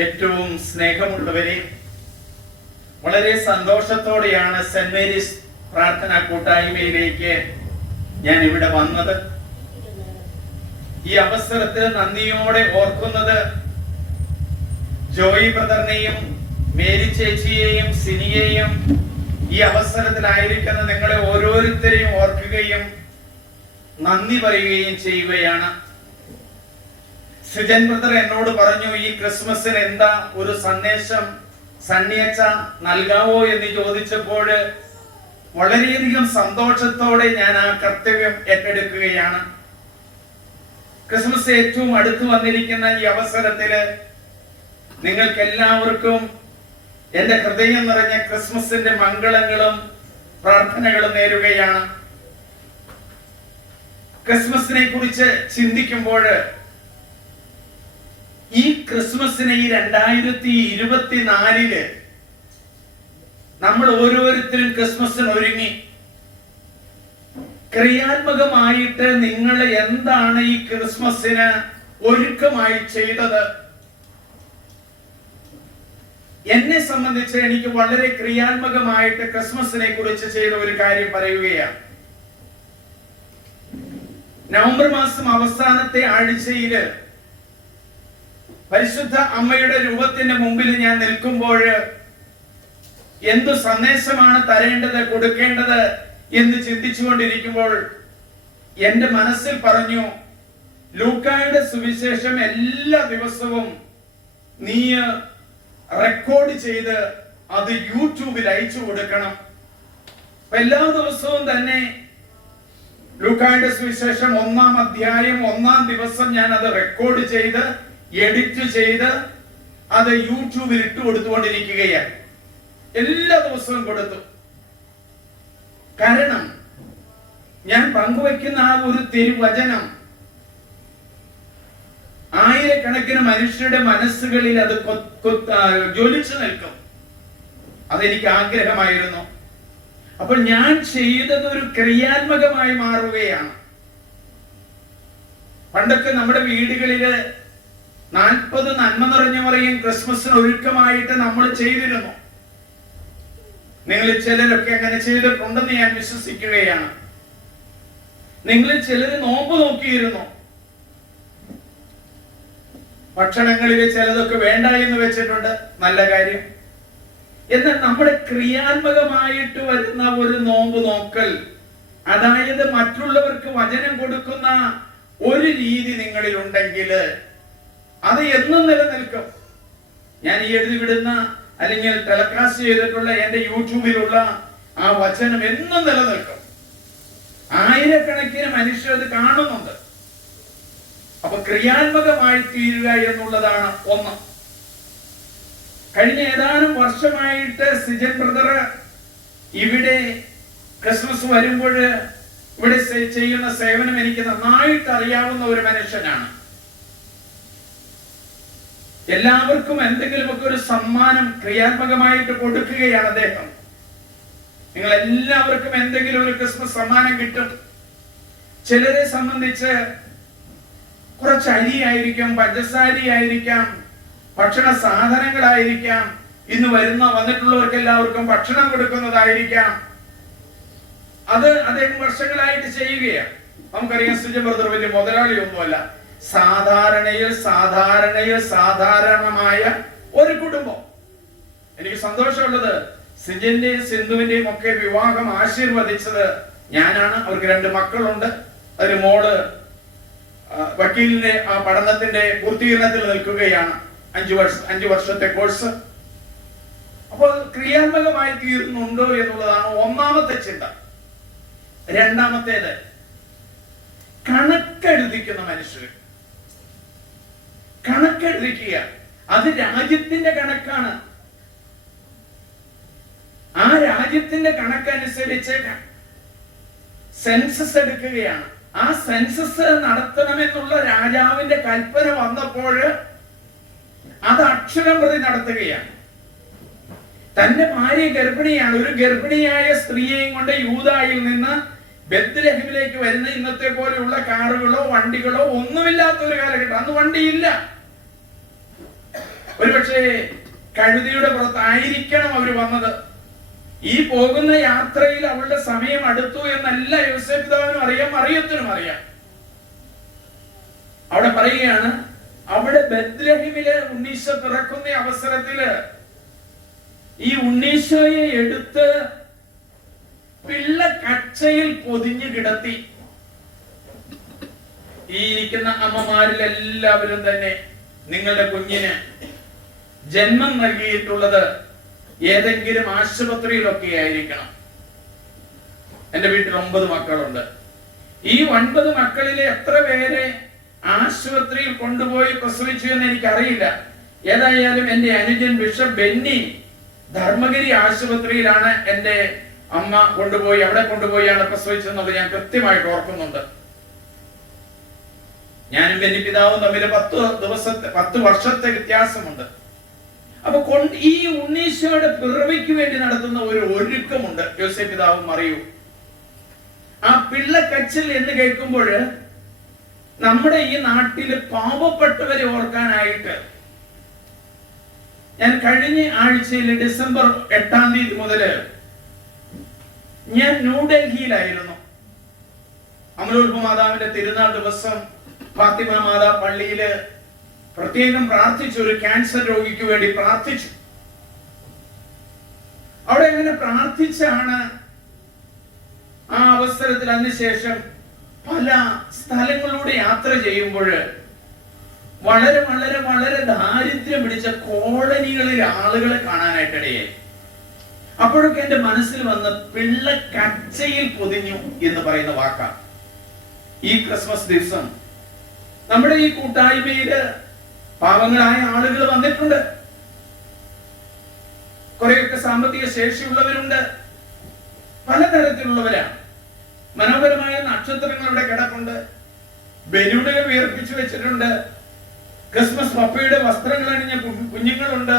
ഏറ്റവും സ്നേഹമുള്ളവരെ, വളരെ സന്തോഷത്തോടെയാണ് സെന്റ് മേരീസ് പ്രാർത്ഥനാ കൂട്ടായ്മയിലേക്ക് ഞാൻ ഇവിടെ വന്നത്. ഈ അവസരത്തിൽ നന്ദിയോടെ ഓർക്കുന്നത് ജോയി ബ്രദറിനെയും മേരി ചേച്ചിയെയും സിനിയെയും ഈ അവസരത്തിലായിരിക്കുന്ന നിങ്ങളെ ഓരോരുത്തരെയും ഓർക്കുകയും നന്ദി പറയുകയും ചെയ്യുകയാണ്. സുജൻ ബ്രദർ എന്നോട് പറഞ്ഞു, ഈ ക്രിസ്മസിന് എന്താ ഒരു സന്ദേശം സണ്ണിയച്ച നൽകാവോ എന്ന് ചോദിച്ചപ്പോൾ വളരെയധികം സന്തോഷത്തോടെ ഞാൻ ആ കർത്തവ്യം ഏറ്റെടുക്കുകയാണ്. ക്രിസ്മസ് ഏറ്റവും അടുത്ത് വന്നിരിക്കുന്ന ഈ അവസരത്തില് നിങ്ങൾക്ക് എല്ലാവർക്കും എന്റെ ഹൃദയം നിറഞ്ഞ ക്രിസ്മസിന്റെ മംഗളങ്ങളും പ്രാർത്ഥനകളും നേരുകയാണ്. ക്രിസ്മസിനെ കുറിച്ച് ചിന്തിക്കുമ്പോൾ ഈ ക്രിസ്മസിന് ഈ 2024 നമ്മൾ ഓരോരുത്തരും ക്രിസ്മസിന് ഒരുങ്ങി. ക്രിയാത്മകമായിട്ട് നിങ്ങൾ എന്താണ് ഈ ക്രിസ്മസിന് ഒരുക്കമായി ചെയ്തത്? എന്നെ സംബന്ധിച്ച് എനിക്ക് വളരെ ക്രിയാത്മകമായിട്ട് ക്രിസ്മസിനെ കുറിച്ച് ചെയ്ത ഒരു കാര്യം പറയുകയാണ്. നവംബർ മാസം അവസാനത്തെ ആഴ്ചയില് പരിശുദ്ധ അമ്മയുടെ രൂപത്തിന്റെ മുമ്പിൽ ഞാൻ നിൽക്കുമ്പോൾ എന്തു സന്ദേശമാണ് തരേണ്ടത്, കൊടുക്കേണ്ടത് എന്ന് ചിന്തിച്ചുകൊണ്ടിരിക്കുമ്പോൾ എന്റെ മനസ്സിൽ പറഞ്ഞു, ലൂക്കായുടെ സുവിശേഷം എല്ലാ ദിവസവും നീ റെക്കോർഡ് ചെയ്ത് അത് യൂട്യൂബിൽ അയച്ചു കൊടുക്കണം. എല്ലാ ദിവസവും തന്നെ ലൂക്കായുടെ സുവിശേഷം 1-ാം അധ്യായം 1-ാം ദിവസം ഞാൻ അത് റെക്കോർഡ് ചെയ്ത് എഡിറ്റ് ചെയ്ത് അത് യൂട്യൂബിൽ ഇട്ട് കൊടുത്തുകൊണ്ടിരിക്കുകയാണ്. എല്ലാ ദിവസവും കൊടുത്തു. കാരണം ഞാൻ പങ്കുവയ്ക്കുന്ന ആ ഒരു തിരുവചനം ആയിരക്കണക്കിന് മനുഷ്യരുടെ മനസ്സുകളിൽ അത് ജ്വലിച്ചു നിൽക്കും. അതെനിക്ക് ആഗ്രഹമായിരുന്നു. അപ്പോൾ ഞാൻ ചെയ്തത് ഒരു ക്രിയാത്മകമായി മാറുകയാണ്. പണ്ടൊക്കെ നമ്മുടെ വീടുകളില് 40 നന്മ നിറഞ്ഞ പറയും ക്രിസ്മസിന് ഒരുക്കമായിട്ട് നമ്മൾ ചെയ്തിരുന്നു. നിങ്ങളിൽ ചിലരൊക്കെ അങ്ങനെ ചെയ്തിട്ടുണ്ടെന്ന് ഞാൻ വിശ്വസിക്കുകയാണ്. നിങ്ങളിൽ ചിലർ നോമ്പ് നോക്കിയിരുന്നു. ഭക്ഷണങ്ങളിൽ ചിലതൊക്കെ വേണ്ട എന്ന് വെച്ചിട്ടുണ്ട്, നല്ല കാര്യം. എന്നാൽ നമ്മുടെ ക്രിയാത്മകമായിട്ട് വരുന്ന ഒരു നോമ്പ് നോക്കൽ, അതായത് മറ്റുള്ളവർക്ക് വചനം കൊടുക്കുന്ന ഒരു രീതി നിങ്ങളിൽ ഉണ്ടെങ്കിൽ അത് എന്നും നിലനിൽക്കും. ഞാൻ ഈ എഴുതി വിടുന്ന അല്ലെങ്കിൽ ടെലികാസ്റ്റ് ചെയ്തിട്ടുള്ള എന്റെ യൂട്യൂബിലുള്ള ആ വചനം എന്നും നിലനിൽക്കും. ആയിരക്കണക്കിന് മനുഷ്യർ അത് കാണുന്നുണ്ട്. അപ്പൊ ക്രിയാത്മകമായി തീരുക എന്നുള്ളതാണ് ഒന്ന്. കഴിഞ്ഞ ഏതാനും വർഷമായിട്ട് സിജൻ ബ്രദർ ഇവിടെ ക്രിസ്മസ് വരുമ്പോൾ ഇവിടെ ചെയ്യുന്ന സേവനം എനിക്ക് നന്നായിട്ട് അറിയാവുന്ന ഒരു മനുഷ്യനാണ്. എല്ലാവർക്കും എന്തെങ്കിലുമൊക്കെ ഒരു സമ്മാനം ക്രിയാത്മകമായിട്ട് കൊടുക്കുകയാണ് അദ്ദേഹം. നിങ്ങൾ എല്ലാവർക്കും എന്തെങ്കിലും ഒരു ക്രിസ്മസ് സമ്മാനം കിട്ടും. ചിലരെ സംബന്ധിച്ച് കുറച്ച് അരിയായിരിക്കാം, പഞ്ചസാരയായിരിക്കാം, ഭക്ഷണ സാധനങ്ങളായിരിക്കാം, ഇന്ന് വന്നിട്ടുള്ളവർക്ക് എല്ലാവർക്കും ഭക്ഷണം കൊടുക്കുന്നതായിരിക്കാം. അത് അദ്ദേഹം വർഷങ്ങളായിട്ട് ചെയ്യുകയാണ്. നമുക്കറിയാം, സുജൻ ബ്രദർ വലിയ മുതലാളിയൊന്നുമല്ല. സാധാരണമായ ഒരു കുടുംബം. എനിക്ക് സന്തോഷമുള്ളത്, സിജന്റെയും സിന്ധുവിന്റെയും ഒക്കെ വിവാഹം ആശീർവദിച്ചത് ഞാനാണ്. അവർക്ക് 2 മക്കളുണ്ട്. അതിന് മോള് വക്കീലിന്റെ ആ പഠനത്തിന്റെ പൂർത്തീകരണത്തിൽ നിൽക്കുകയാണ്. 5 വർഷത്തെ കോഴ്സ്. അപ്പോൾ ക്രിയാത്മകമായി തീർന്നുണ്ടോ എന്നുള്ളതാണ് ഒന്നാമത്തെ ചിന്ത. രണ്ടാമത്തേത്, കണക്കെഴുതിക്കുന്ന മനുഷ്യർ. കണക്കെഴുതിക്കുക, അത് രാജ്യത്തിന്റെ കണക്കാണ്. ആ രാജ്യത്തിന്റെ കണക്കനുസരിച്ച് സെൻസസ് എടുക്കുകയാണ്. ആ സെൻസസ് നടത്തണമെന്നുള്ള രാജാവിന്റെ കൽപ്പന വന്നപ്പോൾ അത് അക്ഷരം പ്രതി നടത്തുകയാണ്. തന്റെ ഭാര്യ ഗർഭിണിയാണ്. ഒരു ഗർഭിണിയായ സ്ത്രീയെയും കൊണ്ട് യൂദായിൽ നിന്ന് ബെത്ലഹേമിലേക്ക് വരുന്ന ഇന്നത്തെ പോലെയുള്ള കാറുകളോ വണ്ടികളോ ഒന്നുമില്ലാത്ത ഒരു കാലഘട്ടം. അന്ന് വണ്ടിയില്ല. ഒരുപക്ഷെ കഴുതിയുടെ പുറത്തായിരിക്കണം അവര് വന്നത്. ഈ പോകുന്ന യാത്രയിൽ അവളുടെ സമയം അടുത്തു എന്നല്ല യോസേപ്പ് പിതാവിനും അറിയാം, മറിയത്തിനും അറിയാം. അവിടെ പറയുകയാണ്, അവിടെ ബെത്ലഹേമിലെ ഉണ്ണീശോ പിറക്കുന്ന അവസരത്തില് ഈ ഉണ്ണീശോയെ എടുത്ത് പിള്ള കച്ചയിൽ പൊതിഞ്ഞു കിടത്തി. ഈ ഇരിക്കുന്ന അമ്മമാരിൽ എല്ലാവരും തന്നെ നിങ്ങളുടെ കുഞ്ഞിന് ജന്മം നൽകിയിട്ടുള്ളത് ഏതെങ്കിലും ആശുപത്രിയിലൊക്കെ ആയിരിക്കണം. എന്റെ വീട്ടിൽ 9 മക്കളുണ്ട്. ഈ 9 മക്കളിലെ എത്ര പേരെ ആശുപത്രിയിൽ കൊണ്ടുപോയി പ്രസവിച്ചു എന്ന് എനിക്കറിയില്ല. ഏതായാലും എന്റെ അനുജൻ ബിഷപ്പ് ബെന്നി ധർമ്മഗിരി ആശുപത്രിയിലാണ് എന്റെ അമ്മ കൊണ്ടുപോയി, അവിടെ കൊണ്ടുപോയാണ് പ്രസവിച്ചെന്നുള്ളത് ഞാൻ കൃത്യമായിട്ട് ഓർക്കുന്നുണ്ട്. ഞാനും ബെന്നി പിതാവും തമ്മിൽ 10 വർഷത്തെ വ്യത്യാസമുണ്ട്. അപ്പൊ ഈ ഉണ്ണീശോയുടെ പിറവിക്ക് വേണ്ടി നടത്തുന്ന ഒരു ഒരുക്കമുണ്ട് യോസേപ്പ് പിതാവും അറിയൂ. ആ പിള്ളക്കച്ചിൽ എന്ന് കേൾക്കുമ്പോൾ നമ്മുടെ ഈ നാട്ടില് പാവപ്പെട്ടവരെ ഓർക്കാനായിട്ട് ഞാൻ കഴിഞ്ഞ ആഴ്ചയിൽ ഡിസംബർ 8-ാം തീയതി മുതല് ഞാൻ ന്യൂഡൽഹിയിലായിരുന്നു. അമലോത്ഭ മാതാവിന്റെ തിരുനാൾ ദിവസം ഫാത്തിമ മാതാ പള്ളിയില് പ്രത്യേകം പ്രാർത്ഥിച്ചു. ഒരു ക്യാൻസർ രോഗിക്ക് വേണ്ടി പ്രാർത്ഥിച്ചു. അവിടെ എങ്ങനെ പ്രാർത്ഥിച്ചാണ് ആ അവസരത്തിൽ അതിനുശേഷം പല സ്ഥലങ്ങളിലൂടെ യാത്ര ചെയ്യുമ്പോൾ വളരെ വളരെ വളരെ ദാരിദ്ര്യം പിടിച്ച കോളനികളിൽ ആളുകളെ കാണാനായിട്ടിടയായി. അപ്പോഴൊക്കെ എന്റെ മനസ്സിൽ വന്ന് പിള്ള കച്ചയിൽ പൊതിഞ്ഞു എന്ന് പറയുന്ന വാക്കാണ്. ഈ ക്രിസ്മസ് ദിവസം നമ്മുടെ ഈ കൂട്ടായ്മയില് പാവങ്ങളായ ആളുകൾ വന്നിട്ടുണ്ട്. കുറെയൊക്കെ സാമ്പത്തിക ശേഷിയുള്ളവരുണ്ട്, പലതരത്തിലുള്ളവരാണ്. മനോഹരമായ നക്ഷത്രങ്ങൾ ഇവിടെ കിടപ്പുണ്ട്, ബലൂണുകൾ വീർപ്പിച്ചു വെച്ചിട്ടുണ്ട്, ക്രിസ്മസ് പപ്പയുടെ വസ്ത്രങ്ങൾ അണിഞ്ഞ കുഞ്ഞുങ്ങളുണ്ട്.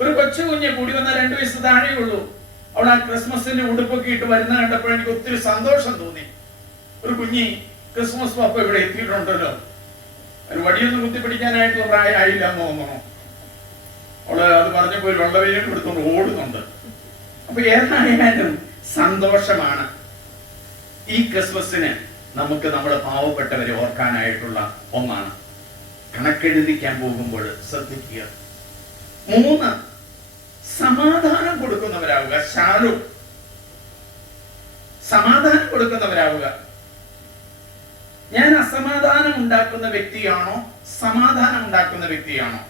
ഒരു കൊച്ചു കുഞ്ഞ് കൂടി വന്ന 2 വയസ്സ് താഴെയുള്ളൂ. അവൾ ആ ക്രിസ്മസിന്റെ ഉടുപ്പൊക്കെ ഇട്ട് വരുന്ന കണ്ടപ്പോൾ എനിക്ക് ഒത്തിരി സന്തോഷം തോന്നി. ഒരു കുഞ്ഞി ക്രിസ്മസ് പപ്പ ഇവിടെ എത്തിയിട്ടുണ്ടല്ലോ, ഒരു വടിയൊന്നും കുത്തിപ്പിടിക്കാനായിട്ടുള്ള പ്രായമായില്ല എന്ന് തോന്നണോ. അവള് അത് പറഞ്ഞപ്പോ ഒരു വെള്ളവെയിലും എടുത്തോണ്ട് ഓടുന്നുണ്ട്. അപ്പൊ ഏതായാലും സന്തോഷമാണ്. ഈ ക്രിസ്മസിന് നമുക്ക് നമ്മുടെ പാവപ്പെട്ടവരെ ഓർക്കാനായിട്ടുള്ള ഒന്നാണ്. കണക്കെഴുതിക്കാൻ പോകുമ്പോൾ ശ്രദ്ധിക്കുക. 3, സമാധാനം കൊടുക്കുന്നവരാവുക. ശാലു, സമാധാനം കൊടുക്കുന്നവരാവുക. ഞാൻ അസമാധാനം ഉണ്ടാക്കുന്ന വ്യക്തിയാണോ സമാധാനം ഉണ്ടാക്കുന്ന വ്യക്തിയാണോ?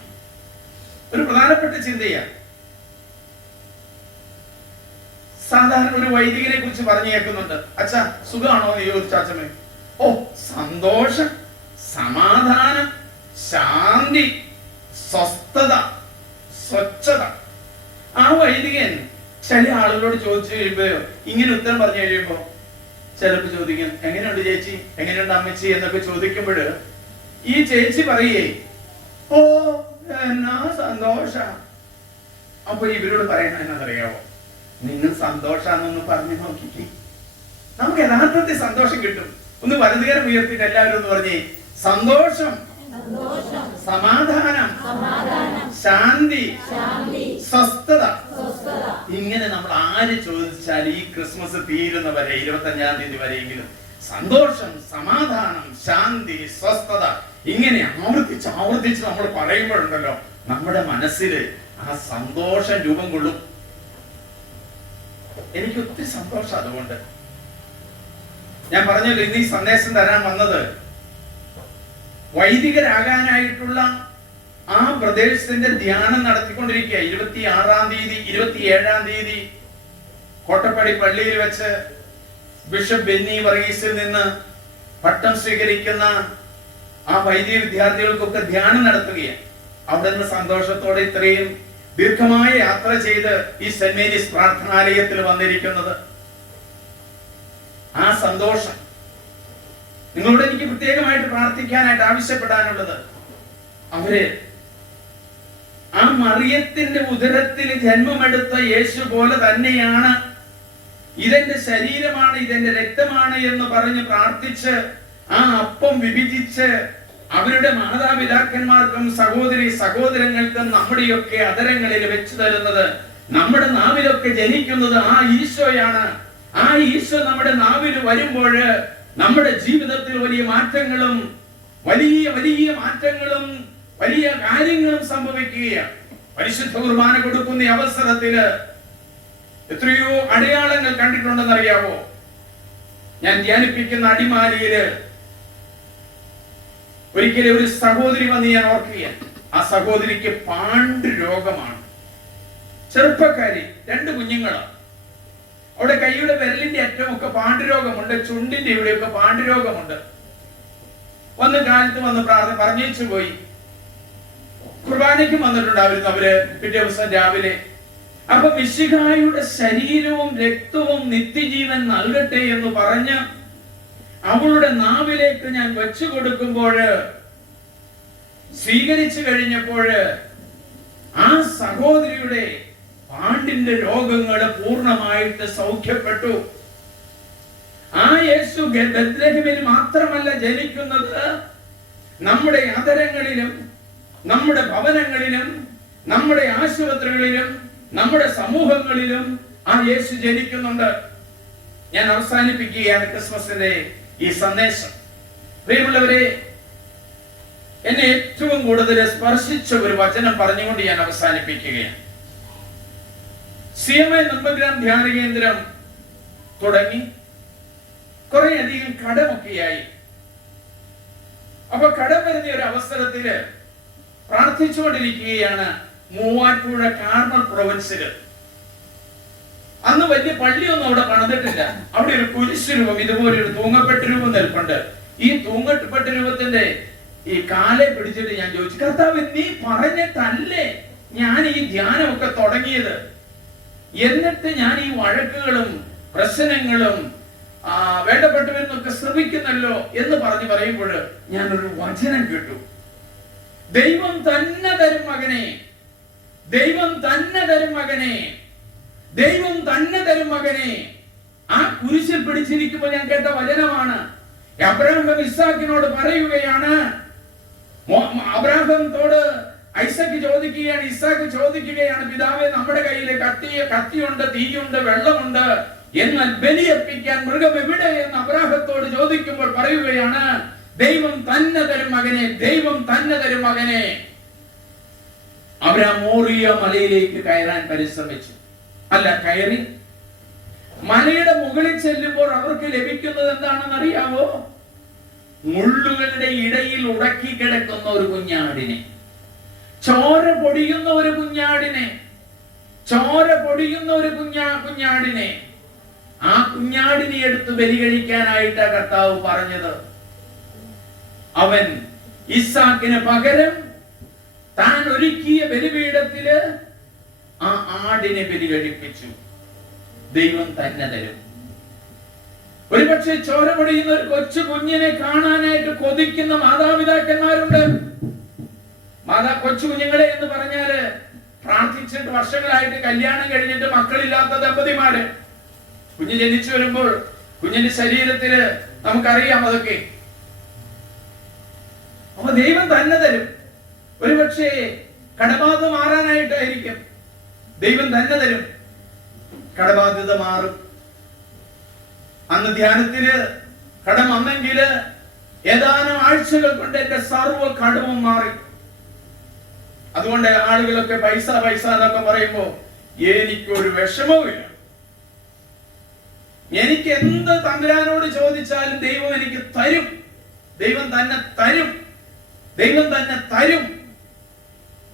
ഒരു പ്രധാനപ്പെട്ട ചിന്തയാണ്. സാധാരണ ഒരു വൈദികനെ കുറിച്ച് പറഞ്ഞു കേൾക്കുന്നുണ്ട്. അച്ഛാ സുഖമാണോ എന്ന് ചോദിച്ചാച്ചമ്മേ, ഓ സന്തോഷം, സമാധാനം, ശാന്തി, സ്വസ്ഥത, സ്വച്ഛത. ആ വൈദികൻ ചില ആളുകളോട് ചോദിച്ചു കഴിയുമ്പോ ഇങ്ങനെ ഉത്തരം പറഞ്ഞു കഴിയുമ്പോ ചിലപ്പോ ചോദിക്കും, എങ്ങനെയുണ്ട് ചേച്ചി, എങ്ങനെയുണ്ട് അമ്മച്ചി എന്നൊക്കെ ചോദിക്കുമ്പോൾ ഈ ചേച്ചി പറയേ, ഓ എന്നാ സന്തോഷ. അപ്പൊ ഇവരോട് പറയണ എന്നറിയാവോ, നിങ്ങൾ സന്തോഷാന്നൊന്ന് പറഞ്ഞു നോക്കിക്കേ, നമുക്ക് യഥാർത്ഥത്തിൽ സന്തോഷം കിട്ടും. ഒന്ന് വലതുകരം ഉയർത്തിട്ട് എല്ലാവരും ഒന്ന് പറഞ്ഞേ, സന്തോഷം, സമാധാനം, ശാന്തി, സ്വസ്ഥത. ഇങ്ങനെ നമ്മൾ ആര് ചോദിച്ചാൽ ഈ ക്രിസ്മസ് തീരുന്ന വരെ 25-ാം തീയതി വരെയെങ്കിലും സന്തോഷം, സമാധാനം, ശാന്തി, സ്വസ്ഥത ഇങ്ങനെ ആവർത്തിച്ച് ആവർത്തിച്ച് നമ്മൾ പറയുമ്പോഴുണ്ടല്ലോ നമ്മുടെ മനസ്സിൽ ആ സന്തോഷം രൂപം കൊള്ളും. എനിക്ക് ഒത്തിരി സന്തോഷം. അതുകൊണ്ട് ഞാൻ പറഞ്ഞല്ലോ, ഇന്ന് ഈ സന്ദേശം തരാൻ വന്നത് വൈദികരാകാനായിട്ടുള്ള ആ ബ്രദേഴ്സിന്റെ ധ്യാനം നടത്തിക്കൊണ്ടിരിക്കുക. 26-ാം തീയതി 27-ാം തീയതി കോട്ടപ്പടി പള്ളിയിൽ വെച്ച് ബിഷപ്പ് ബെന്നി വർഗീസിൽ നിന്ന് പട്ടം സ്വീകരിക്കുന്ന ആ വൈദിക വിദ്യാർത്ഥികൾക്കൊക്കെ ധ്യാനം നടത്തുകയാണ്. അവിടെ നിന്ന് സന്തോഷത്തോടെ ഇത്രയും ദീർഘമായ യാത്ര ചെയ്ത് ഈ സെന്റ് മേരീസ് പ്രാർത്ഥനാലയത്തിൽ വന്നിരിക്കുന്നത്. ആ സന്തോഷം നിങ്ങളോട് എനിക്ക് പ്രത്യേകമായിട്ട് പ്രാർത്ഥിക്കാനായിട്ട് ആവശ്യപ്പെടാനുള്ളത്, അവര് ആ മറിയത്തിന്റെ ഉദരത്തിൽ ജന്മമെടുത്ത യേശു പോലെ തന്നെയാണ്, ഇതെന്റെ ശരീരമാണ്, ഇതെന്റെ രക്തമാണ് എന്ന് പറഞ്ഞ് പ്രാർത്ഥിച്ച് ആ അപ്പം വിഭജിച്ച് അവരുടെ മാതാപിതാക്കന്മാർക്കും സഹോദരി സഹോദരങ്ങൾക്കും നമ്മുടെയൊക്കെ അധരങ്ങളിൽ വെച്ചു തരുന്നത്, നമ്മുടെ നാവിലൊക്കെ ജനിക്കുന്നത് ആ ഈശോയാണ്. ആ ഈശോ നമ്മുടെ നാവിൽ വരുമ്പോൾ നമ്മുടെ ജീവിതത്തിൽ വലിയ മാറ്റങ്ങളും വലിയ മാറ്റങ്ങളും വലിയ കാര്യങ്ങളും സംഭവിക്കുകയാണ്. പരിശുദ്ധ കുർബാന കൊടുക്കുന്ന അവസരത്തില് എത്രയോ അടയാളങ്ങൾ കണ്ടിട്ടുണ്ടെന്നറിയാവോ? ഞാൻ ധ്യാനിപ്പിക്കുന്ന അടിമാലിയില് ഒരിക്കലും ഒരു സഹോദരി വന്ന് ഞാൻ ഓർക്കുകയാണ്. ആ സഹോദരിക്ക് പാണ്ട് രോഗമാണ്. ചെറുപ്പക്കാരി, 2 കുഞ്ഞുങ്ങളാണ്. അവിടെ കൈയുടെ വിരലിന്റെ അറ്റമൊക്കെ പാണ്ഡുരോഗമുണ്ട്, ചുണ്ടിന്റെ ഇവിടെയൊക്കെ പാണ്ഡുരോഗമുണ്ട്. വന്ന് കാലത്ത് വന്ന് പറഞ്ഞേച്ചു പോയി. കുർബാനയ്ക്ക് വന്നിട്ടുണ്ടായിരുന്നു അവര് പിറ്റേ ദിവസം രാവിലെ. അപ്പൊ മിശിഹായുടെ ശരീരവും രക്തവും നിത്യജീവൻ നൽകട്ടെ എന്ന് പറഞ്ഞ് അവളുടെ നാവിലേക്ക് ഞാൻ വെച്ചു കൊടുക്കുമ്പോൾ, സ്വീകരിച്ചു കഴിഞ്ഞപ്പോൾ ആ സഹോദരിയുടെ പാണ്ടിന്റെ രോഗങ്ങൾ പൂർണ്ണമായിട്ട് സൗഖ്യപ്പെട്ടു. ആ യേശു ബെത്ലഹേമിൽ മാത്രമല്ല ജനിക്കുന്നത്, നമ്മുടെ അധരങ്ങളിലും നമ്മുടെ ഭവനങ്ങളിലും നമ്മുടെ ആശുപത്രികളിലും നമ്മുടെ സമൂഹങ്ങളിലും ആ യേശു ജനിക്കുന്നുണ്ട്. ഞാൻ അവസാനിപ്പിക്കുകയാണ് ക്രിസ്മസിന്റെ ഈ സന്ദേശം. പ്രിയമുള്ളവരെ, എന്നെ ഏറ്റവും കൂടുതൽ സ്പർശിച്ച ഒരു വചനം പറഞ്ഞുകൊണ്ട് ഞാൻ അവസാനിപ്പിക്കുകയാണ്. CMI നമ്പഗ്രാം ധ്യാന കേന്ദ്രം തുടങ്ങി കുറെ അധികം കടമൊക്കെയായി. അപ്പൊ കടം വരുന്ന ഒരു അവസരത്തില് പ്രാർത്ഥിച്ചുകൊണ്ടിരിക്കുകയാണ് മൂവാറ്റുപുഴ കാർമൽ പ്രൊവിൻസില്. അന്ന് വലിയ പള്ളിയൊന്നും അവിടെ പണിതിട്ടില്ല. അവിടെ ഒരു കുരിശ് രൂപം, ഇതുപോലെ ഒരു തൂങ്ങപ്പെട്ട രൂപം നിൽപ്പുണ്ട്. ഈ തൂങ്ങപ്പെട്ട രൂപത്തിന്റെ ഈ കാലെ പിടിച്ചിട്ട് ഞാൻ ചോദിച്ചു, കർത്താവ്, നീ പറഞ്ഞിട്ടല്ലേ ഞാൻ ഈ ധ്യാനമൊക്കെ തുടങ്ങിയത്? എന്നിട്ട് ഞാൻ ഈ വഴക്കുകളും പ്രശ്നങ്ങളും വേണ്ടപ്പെട്ടവരെന്നൊക്കെ ശ്രമിക്കുന്നല്ലോ എന്ന് പറയുമ്പോൾ ഞാനൊരു വചനം കേട്ടു. ദൈവം തന്നെ തരും മകനെ, ദൈവം തന്നെ തരും മകനെ, ദൈവം തന്നെ തരും മകനെ. ആ കുരിശിൽ പിടിച്ചിരിക്കുമ്പോൾ ഞാൻ കേട്ട വചനമാണ്. അബ്രഹാം ഇസ്ഹാക്കിനോട് പറയുകയാണ്, അബ്രഹാമത്തോട് ഐസക്ക് ചോദിക്കുകയാണ്, ഇസ്ഹാക്ക് ചോദിക്കുകയാണ്, പിതാവേ, നമ്മുടെ കയ്യിലെ കത്തിയുണ്ട്, തീയുണ്ട്, വെള്ളമുണ്ട്, എന്നാൽ ബലിയർപ്പിക്കാൻ മൃഗം എവിടെ എന്ന് അബ്രഹാമത്തോട് ചോദിക്കുമ്പോൾ പറയുകയാണ്, ദൈവം തന്നെ തരും മകനെ, ദൈവം തന്നെ തരും മകനെ. അബ്രഹാം മോറിയ മലയിലേക്ക് കയറാൻ പരിശ്രമിച്ചു. അല്ല, കയറി. മലയുടെ മുകളിൽ ചെല്ലുമ്പോൾ അവർക്ക് ലഭിക്കുന്നത് എന്താണെന്ന് അറിയാവോ? മുള്ളുകളുടെ ഇടയിൽ ഉടക്കി കിടക്കുന്ന ഒരു കുഞ്ഞാടിനെ, ചോര പൊടിയുന്ന ഒരു കുഞ്ഞാടിനെ, ചോര പൊടിയുന്ന ഒരു കുഞ്ഞാടിനെ. ആ കുഞ്ഞാടിനെ എടുത്ത് ബലി കഴിക്കാനായിട്ടാ കർത്താവ് പറഞ്ഞത്. അവൻ ഇസ്ഹാക്കിന് പകരം താൻ ഒരുക്കിയ ബലിപീഠത്തില് ആ ആടിനെ ബലി കഴിപ്പിച്ചു. ദൈവം തന്നെ തരും. ഒരുപക്ഷെ ചോര പൊടിയുന്ന ഒരു കൊച്ചു കുഞ്ഞിനെ കാണാനായിട്ട് കൊതിക്കുന്ന മാതാപിതാക്കന്മാരുണ്ട്. കൊച്ചു കുഞ്ഞുങ്ങളെ എന്ന് പറഞ്ഞാല് പ്രാർത്ഥിച്ചിട്ട് വർഷങ്ങളായിട്ട് കല്യാണം കഴിഞ്ഞിട്ട് മക്കളില്ലാത്ത ദമ്പതിമാര്. കുഞ്ഞ് ജനിച്ചു വരുമ്പോൾ കുഞ്ഞിന്റെ ശരീരത്തില് നമുക്കറിയാം അതൊക്കെ. അപ്പൊ ദൈവം തന്നെ തരും. ഒരുപക്ഷെ കടബാധ്യത മാറാനായിട്ടായിരിക്കും. ദൈവം തന്നെ തരും, കടബാധ്യത മാറും. അന്ന് ധ്യാനത്തില് കടം വന്നെങ്കില് ഏതാനും ആഴ്ചകൾ കൊണ്ട് എന്റെ സർവ്വ കടവും മാറി. അതുകൊണ്ട് ആളുകളൊക്കെ പൈസ പൈസ എന്നൊക്കെ പറയുമ്പോ എനിക്കൊരു വിഷമവുമില്ല. എനിക്ക് എന്ത് തമ്പുരാനോട് ചോദിച്ചാലും ദൈവം എനിക്ക് തരും. ദൈവം തന്നെ തരും, ദൈവം തന്നെ തരും.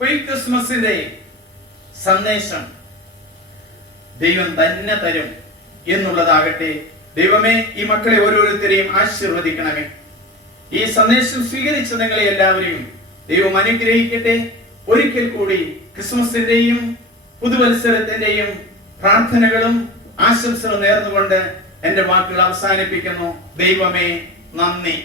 ഈ ക്രിസ്മസിന്റെ സന്ദേശം ദൈവം തന്നെ തരും എന്നുള്ളതാകട്ടെ. ദൈവമേ, ഈ മക്കളെ ഓരോരുത്തരെയും ആശീർവദിക്കണമേ. ഈ സന്ദേശം സ്വീകരിച്ച നിങ്ങളെ എല്ലാവരെയും ദൈവം അനുഗ്രഹിക്കട്ടെ. ഒരിക്കൽ കൂടി ക്രിസ്മസിന്റെയും പുതുവത്സരത്തിന്റെയും പ്രാർത്ഥനകളും ആശംസകളും നേർന്നുകൊണ്ട് എന്റെ വാക്കുകൾ അവസാനിപ്പിക്കുന്നു. ദൈവമേ, നന്ദി.